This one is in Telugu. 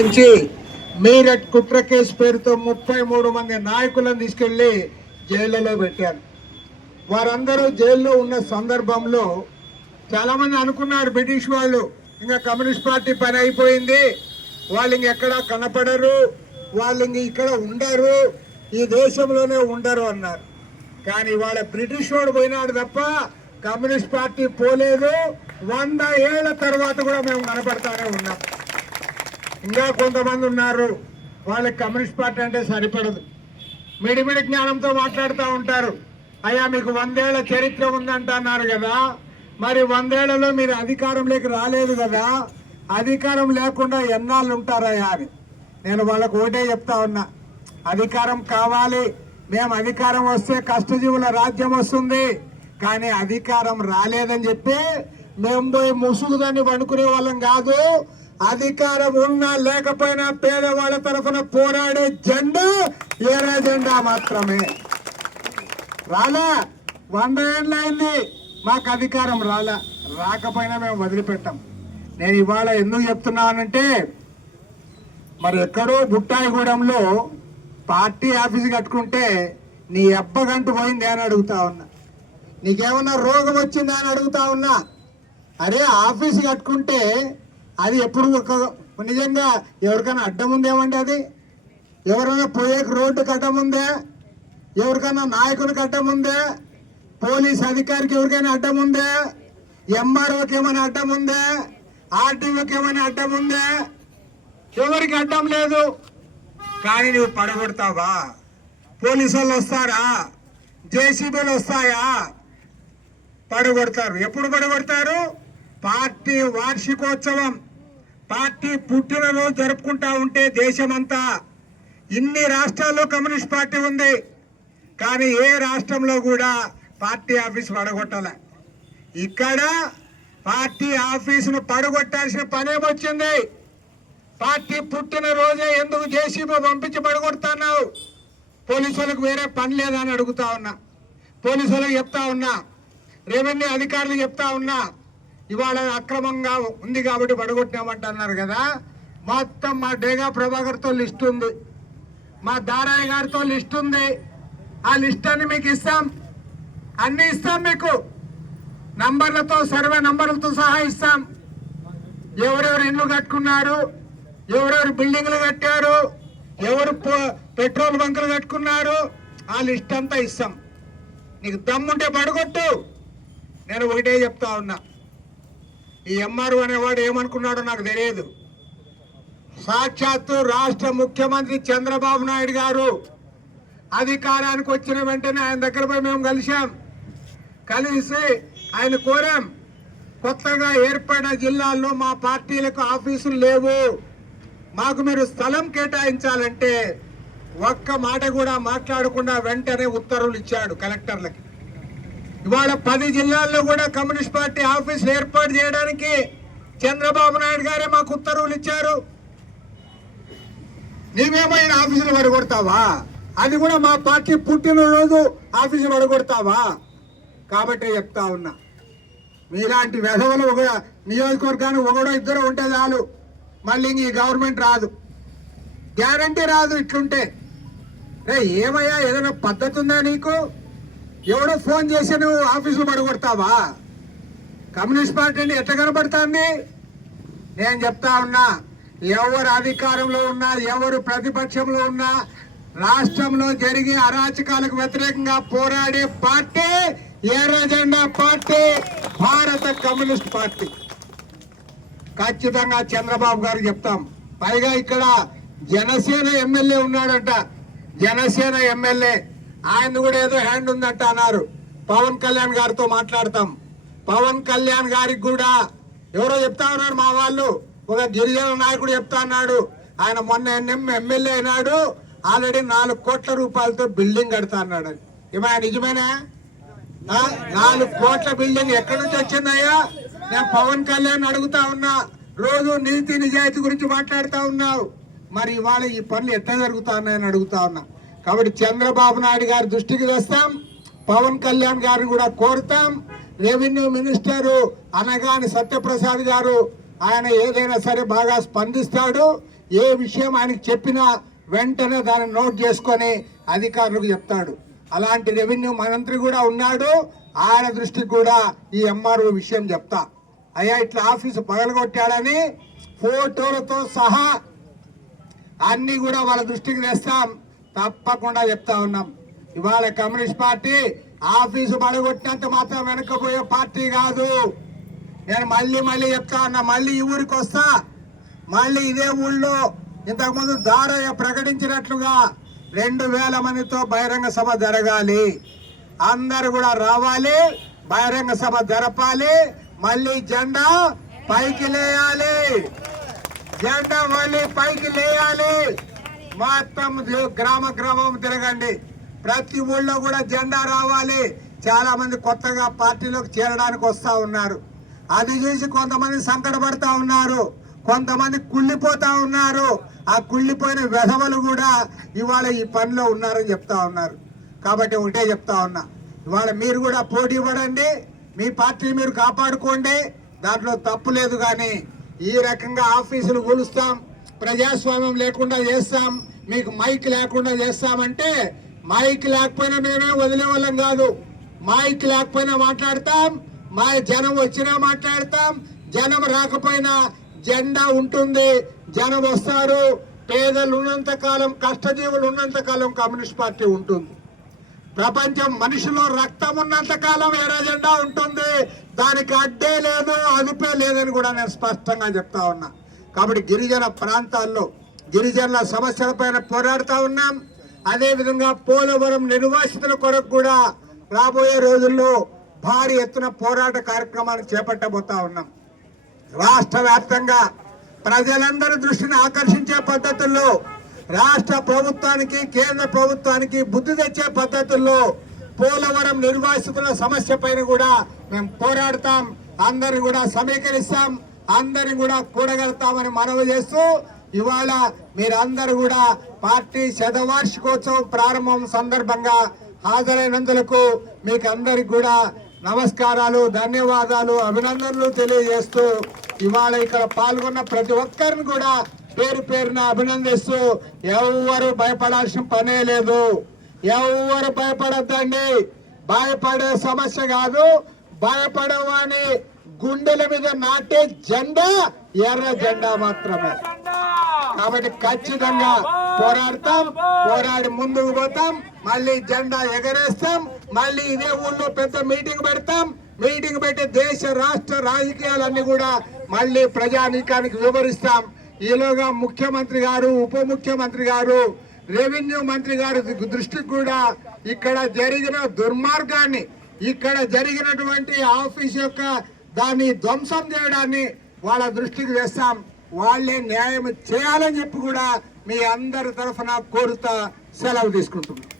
నుంచి మీరట్ కుట్ర కేసు పేరుతో ముప్పై మూడు మంది నాయకులను తీసుకెళ్ళి జైళ్ళలో పెట్టారు. వారందరూ జైల్లో ఉన్న సందర్భంలో చాలా మంది అనుకున్నారు బ్రిటిష్ వాళ్ళు ఇంకా కమ్యూనిస్ట్ పార్టీ పని అయిపోయింది వాళ్ళు ఇంకెక్కడా కనపడరు వాళ్ళు ఇంక ఇక్కడ ఉండరు ఈ దేశంలోనే ఉండరు అన్నారు. కానీ వాళ్ళ బ్రిటిష్ వాడు పోయినాడు తప్ప కమ్యూనిస్ట్ పార్టీ పోలేదు వంద ఏళ్ళ తర్వాత కూడా మేము కనపడతానే ఉన్నాం. ఇంకా కొంతమంది ఉన్నారు. వాళ్ళకి కమ్యూనిస్ట్ పార్టీ అంటే సరిపడదు. మిడిమిడి జ్ఞానంతో మాట్లాడుతూ ఉంటారు. అయ్యా మీకు వందేళ్ళ చరిత్ర ఉందంటున్నారు కదా. మరి వందేళ్ళలో మీరు అధికారంలోకి రాలేదు కదా. అధికారం లేకుండా ఎన్నాళ్ళు ఉంటారయ్యా అని. నేను వాళ్ళకు ఒకటే చెప్తా ఉన్నా. అధికారం కావాలి. మేము అధికారం వస్తే కష్టజీవుల రాజ్యం వస్తుంది. కానీ అధికారం రాలేదని చెప్పి మేము పోయి ముసుగుదాన్ని వండుకునే వాళ్ళం కాదు. అధికారం ఉన్నా లేకపోయినా పేదవాళ్ళ తరఫున పోరాడే జెండా ఎర్ర జెండా మాత్రమే. రాలా? వంద ఏళ్ళు అయింది. మాకు అధికారం రాలా. రాకపోయినా మేము వదిలిపెట్టాం. నేను ఇవాళ ఎందుకు చెప్తున్నానంటే మరి ఎక్కడో బుట్టాయిగూడెంలో పార్టీ ఆఫీస్ కట్టుకుంటే నీ ఎబ్బగంటు పోయింది అని అడుగుతా ఉన్నా. నీకేమన్నా రోగం వచ్చిందా అని అడుగుతా ఉన్నా. అరే ఆఫీస్ కట్టుకుంటే అది ఎప్పుడు నిజంగా ఎవరికైనా అడ్డం ఉందేమండి అది? ఎవరైనా పోయే రోడ్డు కట్టం ఉందే? ఎవరికైనా నాయకునికి అడ్డం ఉందే? పోలీస్ అధికారికి ఎవరికైనా అడ్డం ఉందే? ఎంఆర్ఓకి ఏమైనా అడ్డం ఉందే? ఆర్టీఓకి ఏమైనా అడ్డం ఉందే? ఎవరికి అడ్డం లేదు? కానీ నువ్వు పడగొడతావా? పోలీసు వాళ్ళు వస్తారా? జేసీబీలు వస్తాయా? పడగొడతారు. ఎప్పుడు పడగొడతారు? పార్టీ వార్షికోత్సవం. పార్టీ పుట్టినరోజు జరుపుకుంటా ఉంటే దేశమంతా ఇన్ని రాష్ట్రాల్లో కమ్యూనిస్ట్ పార్టీ ఉంది. కానీ ఏ రాష్ట్రంలో కూడా పార్టీ ఆఫీస్ పడగొట్టాల. ఇక్కడ పార్టీ ఆఫీసును పడగొట్టాల్సిన పనేమొచ్చింది? పార్టీ పుట్టిన రోజే ఎందుకు జేసీబీ పంపించి పడగొడుతున్నావు? పోలీసులకు వేరే పని లేదని అడుగుతా ఉన్నా. పోలీసులకు చెప్తా ఉన్నా. రెవెన్యూ అధికారులు చెప్తా ఉన్నా. ఇవాళ అక్రమంగా ఉంది కాబట్టి పడగొట్టినామంటున్నారు కదా. మొత్తం మా డేగా ప్రభాకర్తో లిస్ట్ ఉంది. మా దారాయ్ గారితో లిస్ట్ ఉంది. ఆ లిస్ట్ అన్ని మీకు ఇస్తాం. అన్ని ఇస్తాం మీకు. నంబర్లతో సర్వే నంబర్లతో సహా ఇస్తాం. ఎవరెవరు ఇల్లు కట్టుకున్నారు? ఎవరెవరు బిల్డింగ్లు కట్టారు? ఎవరు పెట్రోల్ బంకులు కట్టుకున్నారు? ఆ లిస్ట్ అంతా ఇస్తాం. నీకు దమ్ముంటే పడగొట్టు. నేను ఒకటే చెప్తా ఉన్నా. ఈ ఎంఆర్ఓ అనేవాడు ఏమనుకున్నాడో నాకు తెలియదు. సాక్షాత్తు రాష్ట్ర ముఖ్యమంత్రి చంద్రబాబు నాయుడు గారు అధికారానికి వచ్చిన వెంటనే ఆయన దగ్గర పోయి మేము కలిసాం కలిసి ఆయన కోరాం కొత్తగా ఏర్పడిన జిల్లాల్లో మా పార్టీలకు ఆఫీసులు లేవు. మాకు మీరు స్థలం కేటాయించాలంటే ఒక్క మాట కూడా మాట్లాడకుండా వెంటనే ఉత్తర్వులు ఇచ్చాడు కలెక్టర్లకి. ఇవాళ పది జిల్లాల్లో కూడా కమ్యూనిస్ట్ పార్టీ ఆఫీసులు ఏర్పాటు చేయడానికి చంద్రబాబు నాయుడు గారే మాకు ఉత్తర్వులు ఇచ్చారు. నీవేమైనా ఆఫీసులు పడగొడతావా అది కూడా మా పార్టీ పుట్టినరోజు ఆఫీసులు పడగొడతావా కాబట్టి చెప్తా ఉన్నా. మీలాంటి వెధవలు ఒక నియోజకవర్గానికి ఒకడో ఇద్దరు ఉంటే చాలు. మళ్ళీ ఈ గవర్నమెంట్ రాదు. గ్యారంటీ రాదు ఇట్లుంటే. రే ఏమయ్యా? ఏదైనా పద్ధతి ఉందా నీకు? ఎవడో ఫోన్ చేసి నువ్వు ఆఫీసులు పడగొడతావా? కమ్యూనిస్ట్ పార్టీని ఎట్లా కనబడుతుంది? నేను చెప్తా ఉన్నా ఎవరు అధికారంలో ఉన్నా ఎవరు ప్రతిపక్షంలో ఉన్నా రాష్ట్రంలో జరిగే అరాచకాలకు వ్యతిరేకంగా పోరాడే పార్టీ ఎర్రజెండా పార్టీ? భారత కమ్యూనిస్ట్ పార్టీ. ఖచ్చితంగా చంద్రబాబు గారు చెప్తాం. పైగా ఇక్కడ జనసేన ఎమ్మెల్యే ఉన్నాడంట. జనసేన ఎమ్మెల్యే ఆయన కూడా ఏదో హ్యాండ్ ఉందంట అన్నారు. పవన్ కళ్యాణ్ గారితో మాట్లాడతాం. పవన్ కళ్యాణ్ గారికి కూడా ఎవరో చెప్తా ఉన్నారు మా వాళ్ళు. ఒక గిరిజన నాయకుడు చెప్తా అన్నాడు ఆయన మొన్న ఎమ్మెల్యే అయినాడు. ఆల్రెడీ నాలుగు కోట్ల రూపాయలతో బిల్డింగ్ కడతా అన్నాడు. ఏమైనా నిజమేనా? నాలుగు కోట్ల బిల్డింగ్ ఎక్కడి నుంచి వచ్చిందయ్యా? నేను పవన్ కళ్యాణ్ అడుగుతా ఉన్నా. రోజు నీతి నిజాయితీ గురించి మాట్లాడుతూ ఉన్నావు. మరి ఇవాళ ఈ పనులు ఎట్లా జరుగుతా ఉన్నాయని అడుగుతా ఉన్నా. కాబట్టి చంద్రబాబు నాయుడు గారి దృష్టికి తెస్తాం పవన్ కళ్యాణ్ గారిని కూడా కోరుతాం. రెవెన్యూ మినిస్టరు అనగాని సత్యప్రసాద్ గారు ఆయన ఏదైనా సరే బాగా స్పందిస్తాడు. ఏ విషయం ఆయనకి చెప్పినా వెంటనే దాన్ని నోట్ చేసుకొని అధికారులకు చెప్తాడు. అలాంటి రెవెన్యూ మంత్రి కూడా ఉన్నాడు. ఆయన దృష్టికి కూడా ఈ ఎంఆర్ఓ విషయం చెప్తా. అయ్యా ఇట్లా ఆఫీసు పగలగొట్టాడని ఫోటోలతో సహా అన్నీ కూడా వాళ్ళ దృష్టికి తెస్తాం. తప్పకుండా చెప్తా ఉన్నాం. ఇవాళ కమ్యూనిస్ట్ పార్టీ ఆఫీసు పడగొట్టినంత మాత్రం వెనకపోయే పార్టీ కాదు. నేను మళ్ళీ మళ్ళీ చెప్తా ఉన్నా మళ్ళీ ఈ ఊరికి వస్తా. మళ్ళీ ఇదే ఊళ్ళో ఇంతకుముందు దారయ్య ప్రకటించినట్లుగా రెండు వేల మందితో బహిరంగ సభ జరగాలి. అందరు కూడా రావాలి బహిరంగ సభ జరపాలి మళ్ళీ జెండా పైకి లేయాలి. జెండా మళ్ళీ పైకి లేయాలి. మొత్తం గ్రామ గ్రామం తిరగండి. ప్రతి ఊళ్ళో కూడా జెండా రావాలి. చాలా మంది కొత్తగా పార్టీలోకి చేరడానికి వస్తూ ఉన్నారు. అది చూసి కొంతమంది సంకటపడతా ఉన్నారు. కొంతమంది కుళ్ళిపోతా ఉన్నారు. ఆ కుళ్ళిపోయిన వెధవలు కూడా ఇవాళ ఈ పనిలో ఉన్నారని చెప్తా ఉన్నారు. కాబట్టి ఒకటే చెప్తా ఉన్నా. ఇవాళ మీరు కూడా పోటీ పడండి. మీ పార్టీ మీరు కాపాడుకోండి. దాంట్లో తప్పు లేదు కానీ ఈ రకంగా ఆఫీసులు కూలుస్తాం ప్రజాస్వామ్యం లేకుండా చేస్తాం మీకు మైక్ లేకుండా చేస్తామంటే మైక్ లేకపోయినా మేమే వదిలే వాళ్ళం కాదు. మైక్ లేకపోయినా మాట్లాడతాం మా జనం వచ్చినా మాట్లాడతాం జనం రాకపోయినా జెండా ఉంటుంది జనం వస్తారు. పేదలు ఉన్నంత కాలం కష్టజీవులు ఉన్నంత కాలం కమ్యూనిస్ట్ పార్టీ ఉంటుంది. ప్రపంచం మనిషిలో రక్తం ఉన్నంత కాలం ఎర్ర జెండా ఉంటుంది. దానికి అడ్డే లేదు అదుపే లేదని కూడా నేను స్పష్టంగా చెప్తా ఉన్నా. కాబట్టి గిరిజన ప్రాంతాల్లో గిరిజనుల సమస్యలపైన పోరాడుతూ ఉన్నాం. అదేవిధంగా పోలవరం నిర్వాసితుల కొరకు కూడా రాబోయే రోజుల్లో భారీ ఎత్తున పోరాట కార్యక్రమాలు చేపట్టబోతా ఉన్నాం. రాష్ట్ర వ్యాప్తంగా ప్రజలందరి దృష్టిని ఆకర్షించే పద్ధతుల్లో రాష్ట్ర ప్రభుత్వానికి కేంద్ర ప్రభుత్వానికి బుద్ధి తెచ్చే పద్ధతుల్లో పోలవరం నిర్వాసితుల సమస్య పైన కూడా మేము పోరాడతాం. అందరిని కూడా సమీకరిస్తాం. అందరిని కూడా కూడగలుగుతామని మనవి చేస్తూ ఇవాళ మీరందరూ కూడా పార్టీ శతవార్షికోత్సవం ప్రారంభం సందర్భంగా హాజరైనందులకు మీకు అందరికి కూడా నమస్కారాలు ధన్యవాదాలు అభినందనలు తెలియజేస్తూ ఇవాళ ఇక్కడ పాల్గొన్న ప్రతి ఒక్కరిని కూడా పేరు పేరున అభినందిస్తూ ఎవరు భయపడాల్సిన పనే లేదు. ఎవరు భయపడద్దండి. భయపడే సమస్య కాదు. భయపడవని గుండెల మీద నాటే జెండా ఎర్ర జెండా మాత్రమే. కాబట్టి ఖచ్చితంగా పోరాడతాం పోరాడి ముందుకు పోతాం మళ్ళీ జెండా ఎగరేస్తాం మళ్ళీ ఇదే ఊళ్ళో పెద్ద మీటింగ్ పెడతాం. మీటింగ్ పెట్టి దేశ రాష్ట్ర రాజకీయాలన్నీ కూడా మళ్ళీ ప్రజానీకానికి వివరిస్తాం. ఈలోగా ముఖ్యమంత్రి గారు ఉప ముఖ్యమంత్రి గారు రెవెన్యూ మంత్రి గారి దృష్టికి కూడా ఇక్కడ జరిగిన దుర్మార్గాన్ని ఇక్కడ జరిగినటువంటి ఆఫీస్ యొక్క దాన్ని ధ్వంసం చేయడాన్ని వాళ్ళ దృష్టికి తెస్తాం వాళ్ళే న్యాయం చేయాలని చెప్పి కూడా మీ అందరి తరఫున కోరుతా సెలవు తీసుకుంటున్నాం.